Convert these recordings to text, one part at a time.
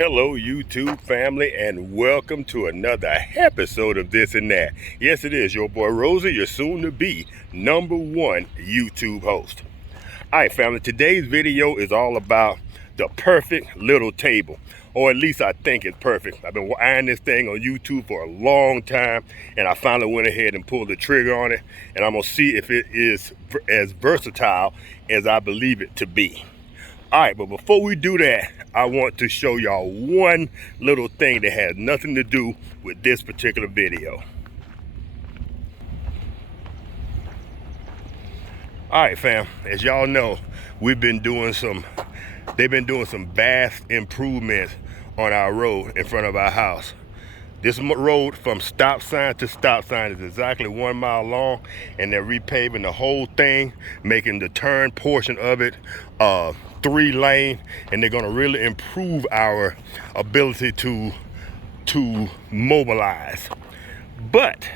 Hello, YouTube family, and welcome to another episode of This and That. Yes, it is your boy Rosie, your soon-to-be #1 YouTube host. All right, family, today's video is all about the perfect little table, or at least I think it's perfect. I've been eyeing this thing on YouTube for a long time, and I finally went ahead and pulled the trigger on it, and I'm gonna see if it is as versatile as I believe it to be. All right, but before we do that, I want to show y'all one little thing that has nothing to do with this particular video. All right, fam, as y'all know, they've been doing some vast improvements on our road in front of our house. This road from stop sign to stop sign is exactly 1 mile long, and they're repaving the whole thing, making the turn portion of it 3-lane, and they're gonna really improve our ability to mobilize. But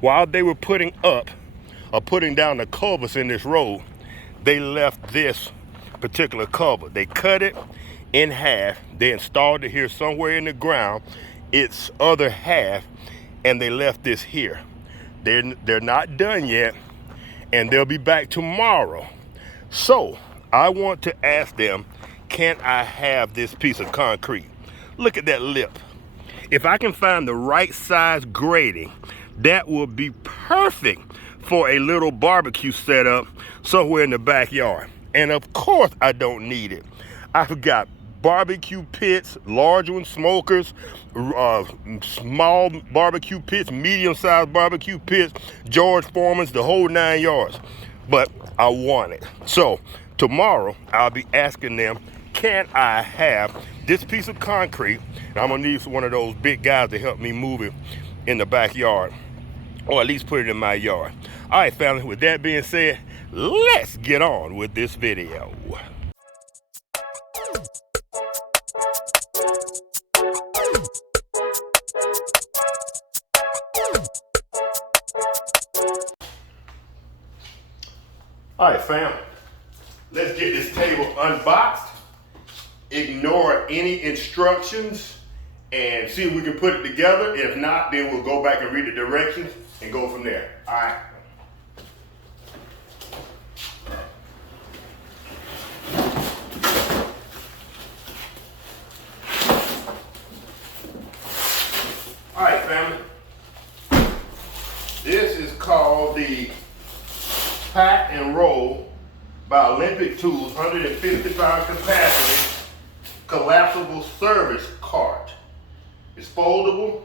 while they were putting down the culverts in this road, they left this particular culvert. They cut it in half, they installed it here somewhere in the ground, its other half, and they left this here. They're not done yet, and they'll be back tomorrow. So I want to ask them, can I have this piece of concrete? Look at that lip. If I can find the right size grading, that will be perfect for a little barbecue setup somewhere in the backyard. And of course I don't need it. I've got barbecue pits, large ones, smokers, small barbecue pits, medium-sized barbecue pits, George Foreman's, the whole 9 yards. But I want it. So tomorrow I'll be asking them, can I have this piece of concrete? And I'm gonna need one of those big guys to help me move it in the backyard, or at least put it in my yard. All right, family, with that being said, let's get on with this video. All right, fam, let's get this table unboxed, ignore any instructions, and see if we can put it together. If not, then we'll go back and read the directions and go from there. All right. All right, family. This is called the Pack and Roll by Olympic Tools 150-pound capacity collapsible service cart. It's foldable,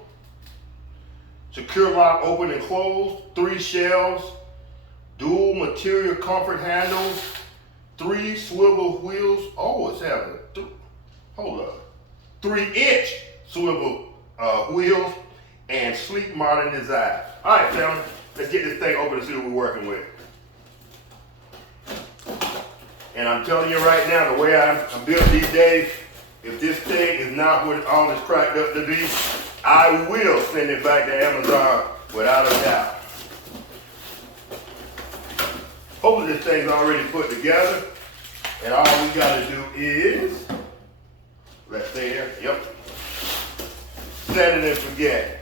secure lock, open and close, 3 shelves, dual material comfort handles, 3 swivel wheels. Oh, it's having hold up, 3-inch swivel wheels, and sleek modern design. All right, family, let's get this thing open and see what we're working with. And I'm telling you right now, the way I'm built these days, if this thing is not what all it's cracked up to be, I will send it back to Amazon without a doubt. Hopefully this thing's already put together, and all we gotta do is, let's stay there, yep, set it and forget it.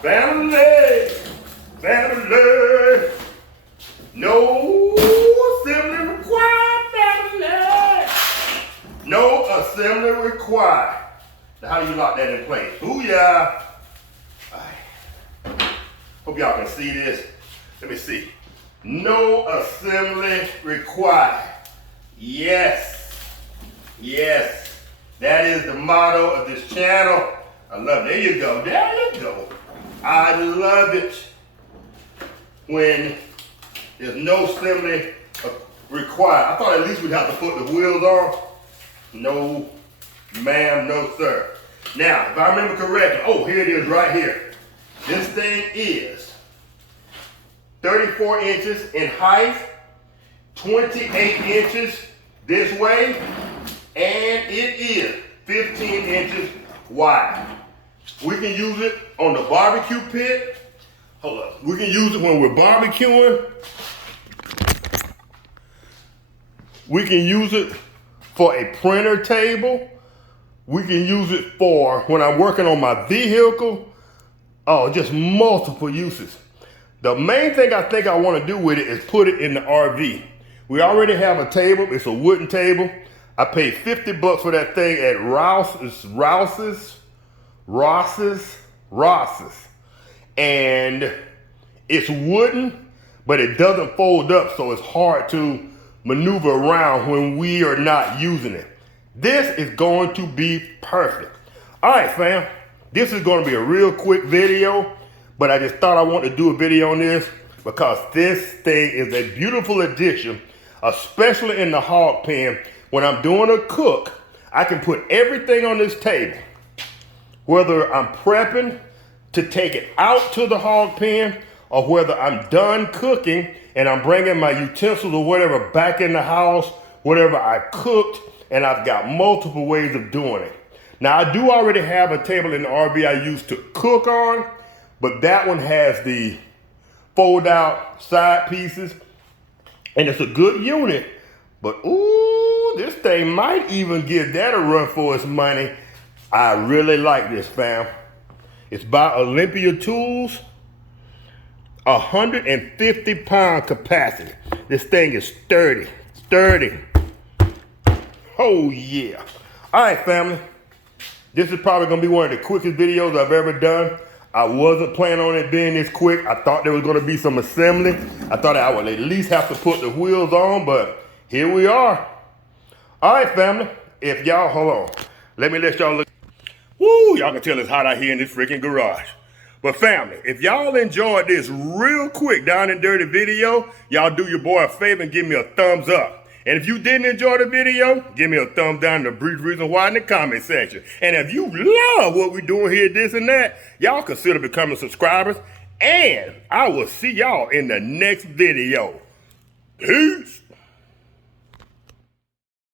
Family, family, no assembly required, family. No assembly required. Now, how do you lock that in place? Booyah. All right. Hope y'all can see this. Let me see. No assembly required. Yes. Yes. That is the motto of this channel. I love it. There you go. There you go. I love it when there's no assembly required. I thought at least we'd have to put the wheels on. No, ma'am, no, sir. Now, if I remember correctly, oh, here it is right here. This thing is 34 inches in height, 28 inches this way, and it is 15 inches wide. We can use it on the barbecue pit. Hold up. We can use it when we're barbecuing. We can use it for a printer table. We can use it for when I'm working on my vehicle. Oh, just multiple uses. The main thing I think I want to do with it is put it in the RV. We already have a table. It's a wooden table. I paid $50 for that thing at Ross's. And it's wooden, but it doesn't fold up, so it's hard to maneuver around when we are not using it. This is going to be perfect. All right, fam. This is going to be a real quick video, but I just thought I wanted to do a video on this because this thing is a beautiful addition, especially in the hog pen. When I'm doing a cook, I can put everything on this table, whether I'm prepping to take it out to the hog pen or whether I'm done cooking and I'm bringing my utensils or whatever back in the house, whatever I cooked, and I've got multiple ways of doing it. Now, I do already have a table in the RV I used to cook on, but that one has the fold out side pieces, and it's a good unit, but ooh, this thing might even give that a run for its money. I really like this, fam. It's by Olympia Tools, 150-pound capacity. This thing is sturdy. Oh yeah. All right, family. This is probably gonna be one of the quickest videos I've ever done. I wasn't planning on it being this quick. I thought there was gonna be some assembly. I thought I would at least have to put the wheels on, but here we are. All right, family. If y'all, hold on. Let y'all look. Woo, y'all can tell it's hot out here in this freaking garage. But family, if y'all enjoyed this real quick down and dirty video, y'all do your boy a favor and give me a thumbs up. And if you didn't enjoy the video, give me a thumbs down and a brief reason why in the comment section. And if you love what we're doing here, this and that, y'all consider becoming subscribers. And I will see y'all in the next video. Peace.